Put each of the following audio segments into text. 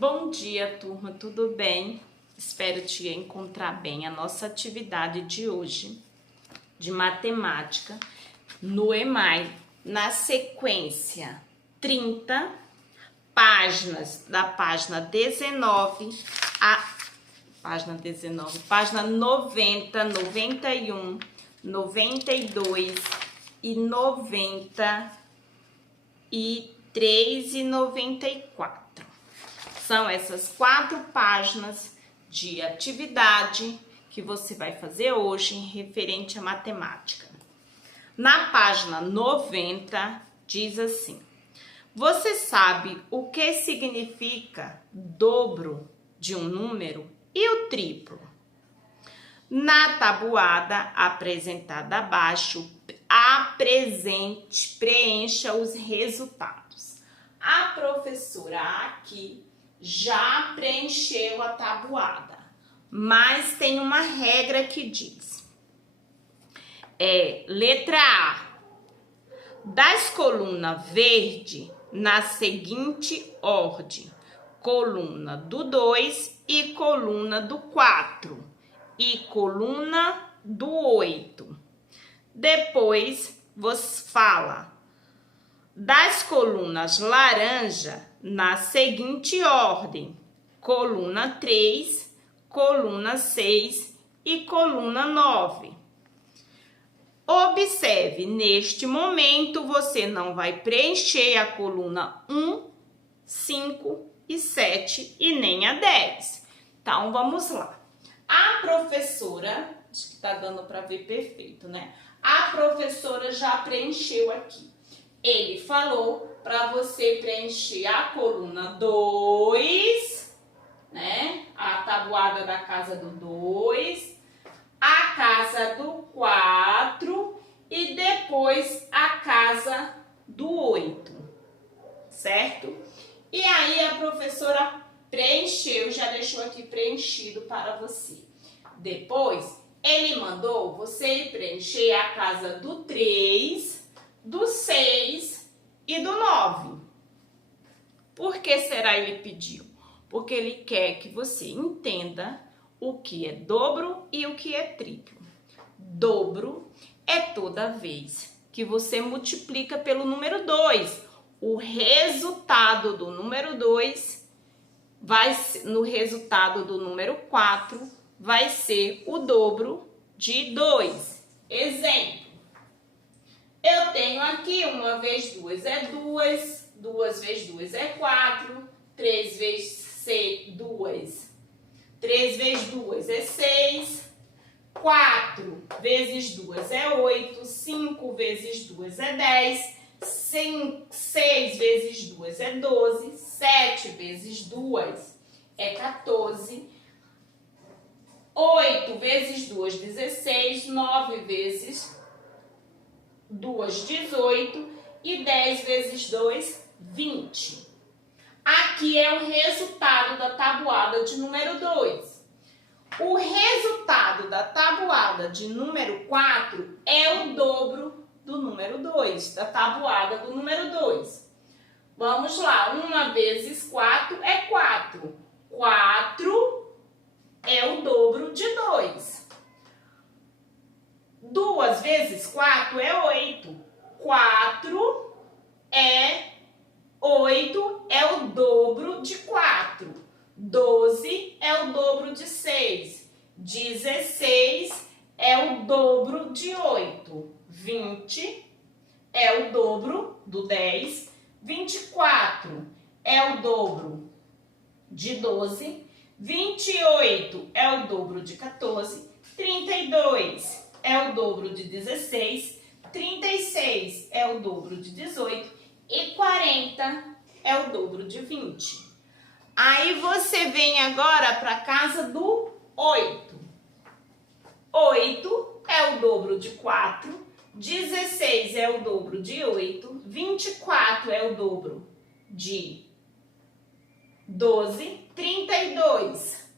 Bom dia, turma, tudo bem? Espero te encontrar bem. A nossa atividade de hoje, de matemática, no EMAI, na sequência 30 páginas, da página 19 a página 90, 91, 92 e 93 e 94. São essas 4 páginas de atividade que você vai fazer hoje referente à matemática. Na página 90 diz assim: você sabe o que significa dobro de um número e o triplo? Na tabuada apresentada abaixo, preencha os resultados. A professora aqui já preencheu a tabuada, mas tem uma regra que diz: letra A, das colunas verde na seguinte ordem: coluna do 2 e coluna do 4 e coluna do 8. Depois você fala das colunas laranja na seguinte ordem: coluna 3, coluna 6 e coluna 9. Observe, neste momento você não vai preencher a coluna 1, 5 e 7 e nem a 10. Então, vamos lá. A professora, acho que tá dando para ver perfeito, né? A professora já preencheu aqui. Ele falou para você preencher a coluna 2, né? A tabuada da casa do 2, a casa do 4 e depois a casa do 8, certo? E aí a professora preencheu, já deixou aqui preenchido para você. Depois, ele mandou você preencher a casa do 3, do 6 e do 9. Por que será ele pediu? Porque ele quer que você entenda o que é dobro e o que é triplo. Dobro é toda vez que você multiplica pelo número 2. O resultado do número 2 no resultado do número 4 vai ser o dobro de 2. Exemplo. Eu tenho aqui 1 vezes 2 é 2, 2 vezes 2 é 4, 3 vezes 2, 3 vezes 2 é 6, 4 vezes 2 é 8, 5 vezes 2 é 10, 6 vezes 2 é 12, 7 vezes 2 é 14, 8 vezes 2, 16, 9 vezes 2, 18 e 10 vezes 2, 20. Aqui é o resultado da tabuada de número 2. O resultado da tabuada de número 4 é o dobro do número 2, da tabuada do número 2. Vamos lá, 1 vezes 4 é 4. 4 é o dobro de 2. 2 vezes 4 é 8. 8 é o dobro de 4. 12 é o dobro de 6. 16 é o dobro de 8. 20 é o dobro do 10. 24 é o dobro de 12. 28 é o dobro de 14. 32 é o dobro de 16, 36 é o dobro de 18 e 40 é o dobro de 20. Aí você vem agora para a casa do 8. 8 é o dobro de 4, 16 é o dobro de 8, 24 é o dobro de 12, 32.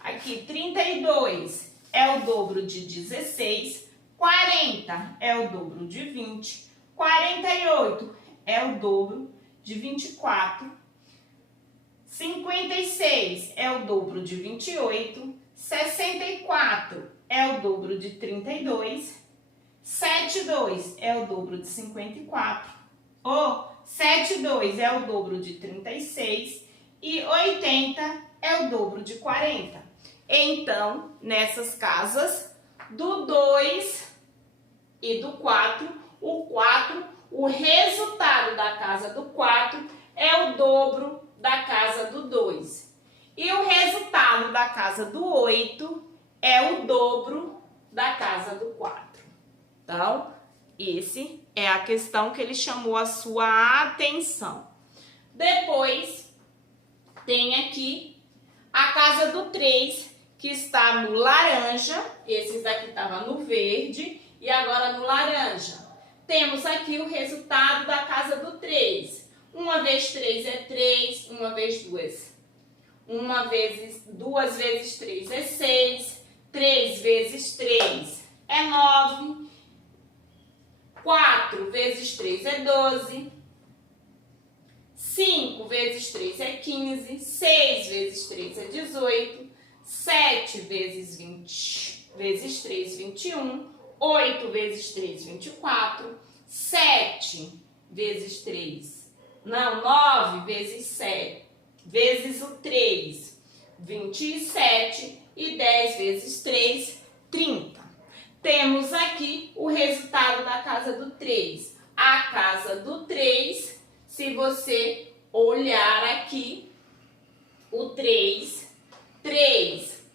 Aqui, 32 é o dobro de 16, 40 é o dobro de 20, 48 é o dobro de 24, 50 56 é o dobro de 28, 64 é o dobro de 32, 72 é o dobro de 54, ou 72 é o dobro de 36 e 80 é o dobro de 40. Então, nessas casas do 2 e do 4, o resultado da casa do 4 é o dobro da casa do 2. E o resultado da casa do 8 é o dobro da casa do 4. Então, esse é a questão que ele chamou a sua atenção. Depois, tem aqui a casa do 3, que está no laranja. Esses aqui estavam no verde e agora no laranja. Temos aqui o resultado da casa do 3. 1 vezes 3 é 3, 1 vezes 2. 2 vezes 3 é 6, 3 vezes 3 é 9, 4 vezes 3 é 12, 5 vezes 3 é 15, 6 vezes 3 é 18, 7 vezes 3, 21, 8 vezes 3, 24, 9 vezes 7, vezes o 3, 27 e 10 vezes 3, 30. Temos aqui o resultado da casa do 3. A casa do 3, se você olhar aqui, o 3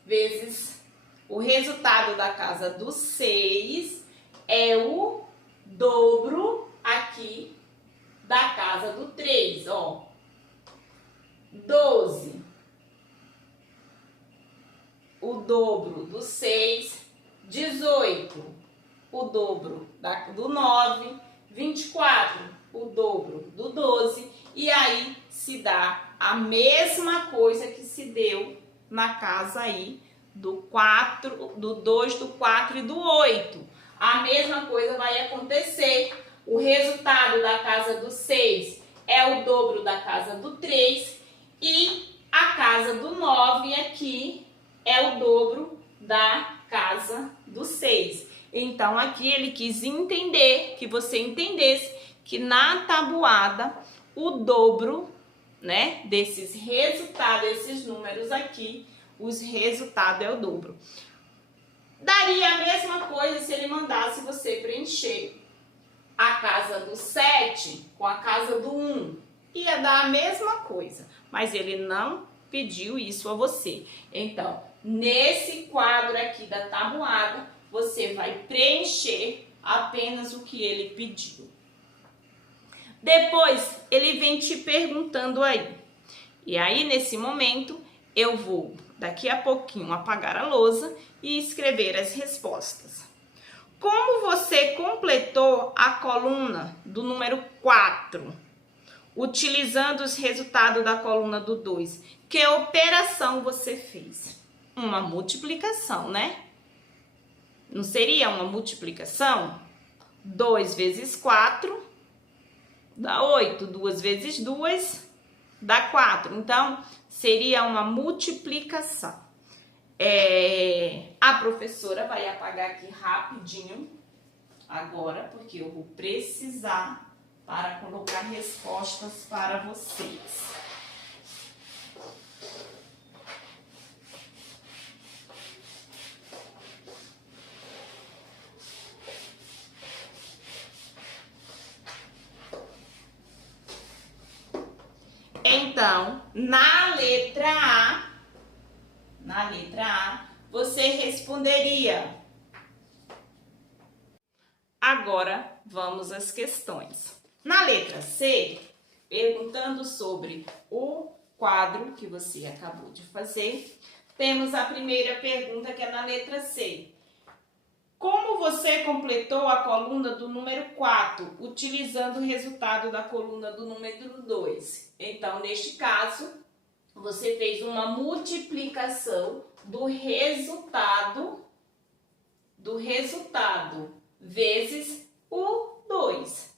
vezes o resultado da casa do 6 é o dobro aqui da casa do 3, ó. 12. O dobro do 6, 18. O dobro do 9, 24. O dobro do 12. E aí se dá a mesma coisa que se deu na casa aí do 4, do 2, do 4 e do 8. A mesma coisa vai acontecer. O resultado da casa do 6 é o dobro da casa do 3 e a casa do 9 aqui é o dobro da casa do 6. Então, aqui ele quis entender, que você entendesse que na tabuada o dobro, né, desses resultados, esses números aqui, os resultados é o dobro. Daria a mesma coisa se ele mandasse você preencher a casa do 7 com a casa do 1. Ia dar a mesma coisa, mas ele não pediu isso a você. Então, nesse quadro aqui da tabuada, você vai preencher apenas o que ele pediu. Depois, ele vem te perguntando aí. E aí, nesse momento, eu vou, daqui a pouquinho, apagar a lousa e escrever as respostas. Como você completou a coluna do número 4, utilizando os resultados da coluna do 2? Que operação você fez? Uma multiplicação, né? Não seria uma multiplicação? 2 vezes 4 dá 8. 2 vezes 2 dá 4. Então, seria uma multiplicação. A professora vai apagar aqui rapidinho agora, porque eu vou precisar para colocar respostas para vocês. Então, na letra A, você responderia. Agora, vamos às questões. Na letra C, perguntando sobre o quadro que você acabou de fazer, temos a primeira pergunta que é na letra C. Como você completou a coluna do número 4, utilizando o resultado da coluna do número 2? Então, neste caso, você fez uma multiplicação do resultado vezes o 2.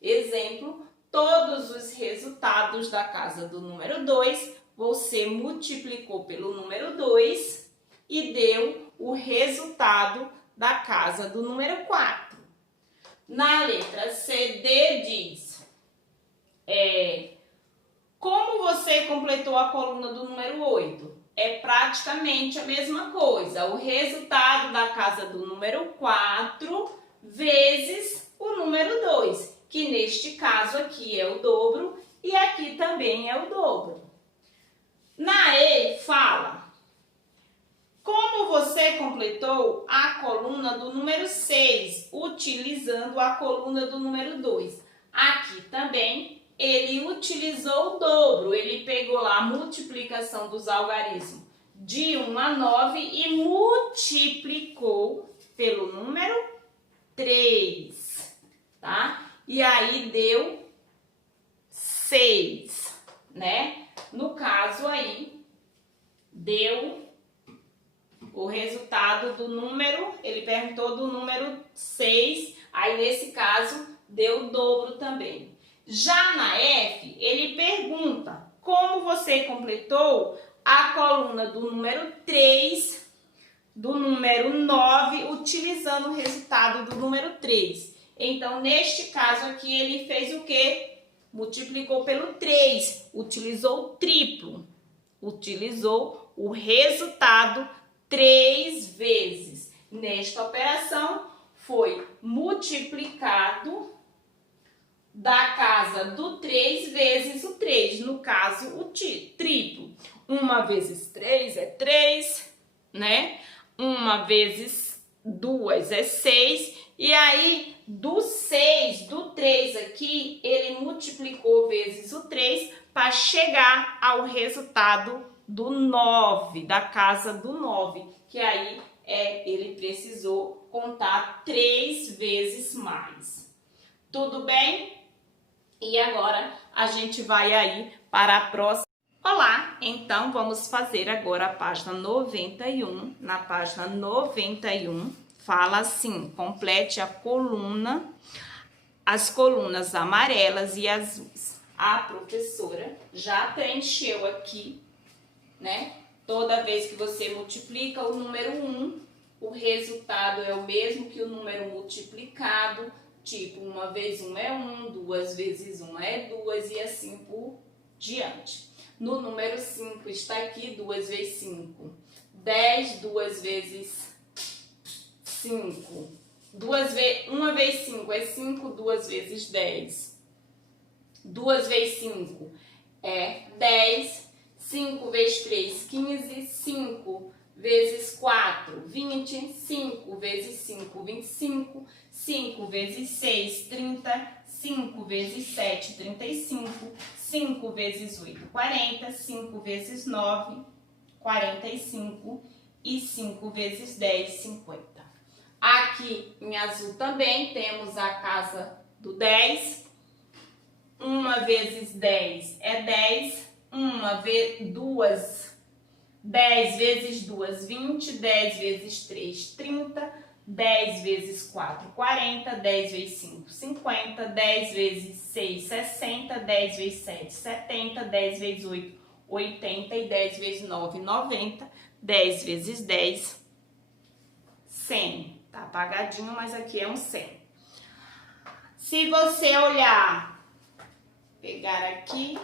Exemplo, todos os resultados da casa do número 2 você multiplicou pelo número 2 e deu o resultado da casa do número 4. Na letra C, D diz, como você completou a coluna do número 8? É praticamente a mesma coisa. O resultado da casa do número 4 vezes o número 2, que neste caso aqui é o dobro e aqui também é o dobro. Na E, fala, como você completou a coluna do número 6, utilizando a coluna do número 2? Aqui também ele utilizou o dobro, ele pegou lá a multiplicação dos algarismos de 1 a 9 e multiplicou pelo número 3, tá? E aí deu 6, né? No caso aí, deu o resultado do número, ele perguntou do número 6, aí nesse caso deu o dobro também. Já na F, ele pergunta como você completou a coluna do número 3, do número 9, utilizando o resultado do número 3. Então, neste caso aqui, ele fez o quê? Multiplicou pelo 3, utilizou o triplo, utilizou o resultado 3 vezes. Nesta operação, foi multiplicado da casa do 3 vezes o 3, no caso, o triplo. 1 vezes 3 é 3, né? 1 vezes 2 é 6. E aí, do 6, do 3 aqui, ele multiplicou vezes o 3 para chegar ao resultado do 9, da casa do 9. Que aí, ele precisou contar 3 vezes mais. Tudo bem? E agora a gente vai aí para a próxima. Olá, então vamos fazer agora a página 91. Na página 91 fala assim, complete a coluna, as colunas amarelas e azuis. A professora já preencheu aqui, né? Toda vez que você multiplica o número 1, o resultado é o mesmo que o número multiplicado. Tipo, 1 vezes 1 é 1, 2 vezes 1 é 2 e assim por diante. No número 5 está aqui 2 vezes 5. 10, 2 vezes 5. 1 vezes 5 é 5, 2 vezes 10. 2 vezes 5 é 10. 5 vezes 3, 15. 5 vezes 4, 20. 5 vezes 5, 25. 5 vezes 6, 30. 5 vezes 7, 35. 5 vezes 8, 40. 5 vezes 9, 45. E 5 vezes 10, 50. Aqui em azul também temos a casa do 10. 1 vezes 10 é 10. 10 vezes 2, 20. 10 vezes 3, 30. 10 vezes 4, 40. 10 vezes 5, 50. 10 vezes 6, 60. 10 vezes 7, 70. 10 vezes 8, 80. E 10 vezes 9, 90. 10 vezes 10, 100. Tá apagadinho, mas aqui é um 100. Se você olhar, pegar aqui,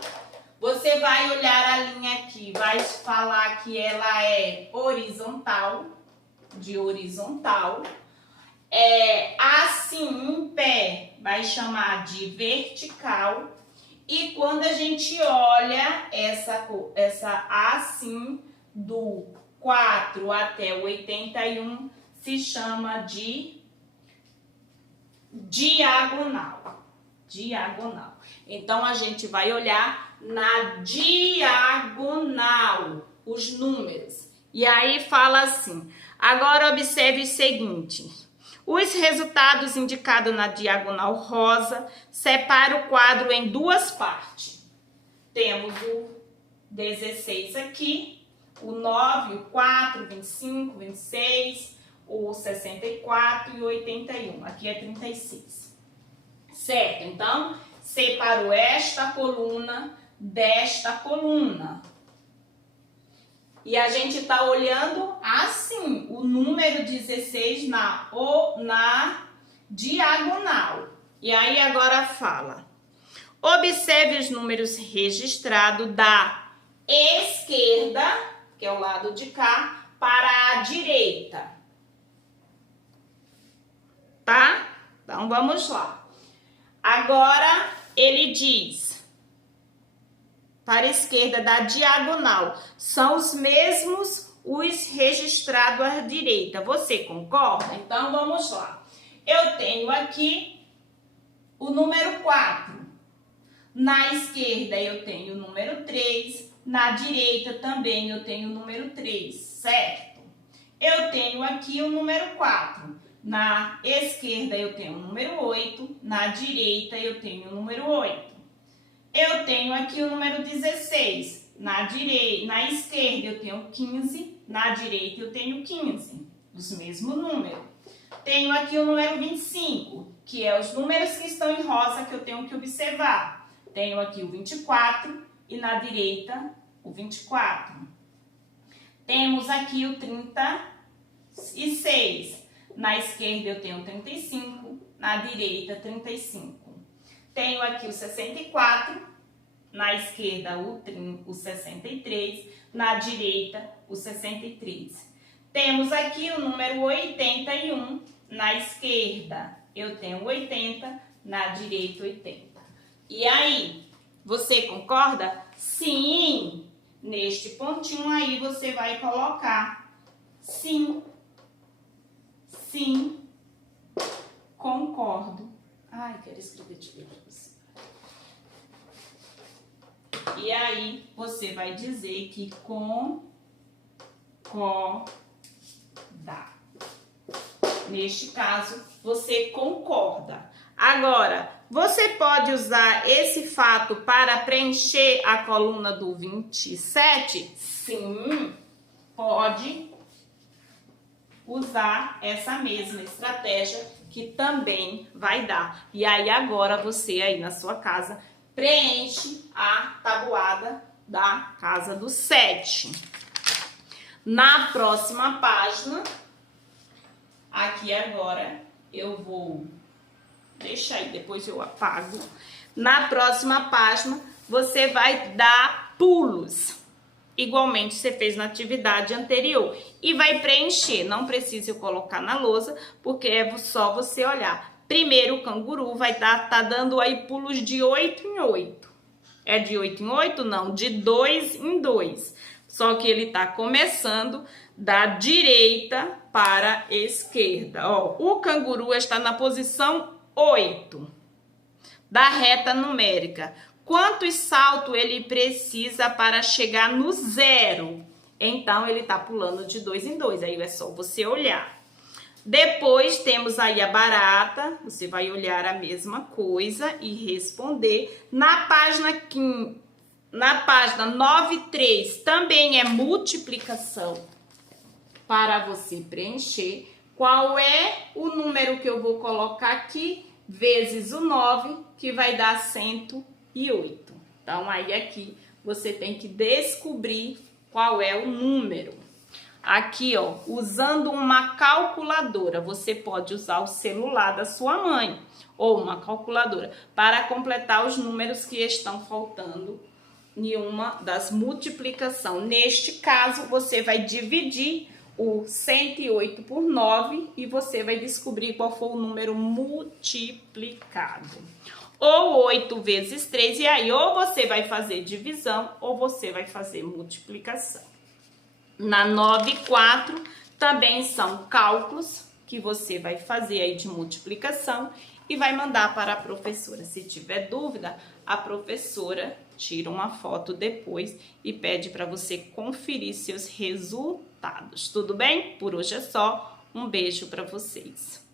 você vai olhar a linha aqui, vai falar que ela é horizontal, de horizontal. Assim, em pé, vai chamar de vertical. E quando a gente olha essa assim, do 4 até o 81, se chama de diagonal. Diagonal. Então, a gente vai olhar na diagonal os números. E aí fala assim, agora observe o seguinte, os resultados indicados na diagonal rosa separa o quadro em duas partes. Temos o 16 aqui, o 9, o 4, 25, 26, o 64 e o 81. Aqui é 36. Certo? Então, separou esta coluna desta coluna. E a gente tá olhando assim, o número 16 na diagonal. E aí agora fala. Observe os números registrados da esquerda, que é o lado de cá, para a direita. Tá? Então vamos lá. Agora ele diz, para a esquerda da diagonal, são os mesmos os registrados à direita. Você concorda? Então vamos lá. Eu tenho aqui o número 4. Na esquerda eu tenho o número 3, na direita também eu tenho o número 3, certo? Eu tenho aqui o número 4. Na esquerda eu tenho o número 8, na direita eu tenho o número 8. Eu tenho aqui o número 16, na esquerda eu tenho 15, na direita eu tenho 15, os mesmos números. Tenho aqui o número 25, que é os números que estão em rosa que eu tenho que observar. Tenho aqui o 24 e na direita o 24. Temos aqui o 36. Na esquerda eu tenho 35, na direita 35. Tenho aqui o 64, na esquerda o 63, na direita o 63. Temos aqui o número 81, na esquerda eu tenho 80, na direita 80. E aí, você concorda? Sim! Neste pontinho aí você vai colocar sim. Sim, concordo. Ai, quero escrever de novo pra você. E aí, você vai dizer que concorda. Neste caso, você concorda. Agora, você pode usar esse fato para preencher a coluna do 27? Sim, pode usar essa mesma estratégia que também vai dar. E aí agora você aí na sua casa preenche a tabuada da casa do 7. Na próxima página, aqui agora eu vou deixar aí, depois eu apago. Na próxima página você vai dar pulos. Igualmente você fez na atividade anterior. E vai preencher. Não precisa eu colocar na lousa, porque é só você olhar. Primeiro o canguru vai tá dando aí pulos de 8 em 8. É de 8 em 8? Não, de 2 em 2. Só que ele tá começando da direita para a esquerda. Ó, o canguru está na posição 8 da reta numérica. Quantos saltos ele precisa para chegar no 0? Então, ele tá pulando de 2 em 2. Aí é só você olhar. Depois, temos aí a barata. Você vai olhar a mesma coisa e responder. Na página 9.3, também é multiplicação para você preencher. Qual é o número que eu vou colocar aqui? Vezes o 9, que vai dar 108. Então, aí aqui você tem que descobrir qual é o número. Aqui, ó, usando uma calculadora, você pode usar o celular da sua mãe ou uma calculadora para completar os números que estão faltando em uma das multiplicações. Neste caso, você vai dividir o 108 por 9 e você vai descobrir qual foi o número multiplicado. Ou 8 vezes 3, e aí ou você vai fazer divisão ou você vai fazer multiplicação. Na 9.4 também são cálculos que você vai fazer aí de multiplicação e vai mandar para a professora. Se tiver dúvida, a professora tira uma foto depois e pede para você conferir seus resultados. Tudo bem? Por hoje é só. Um beijo para vocês.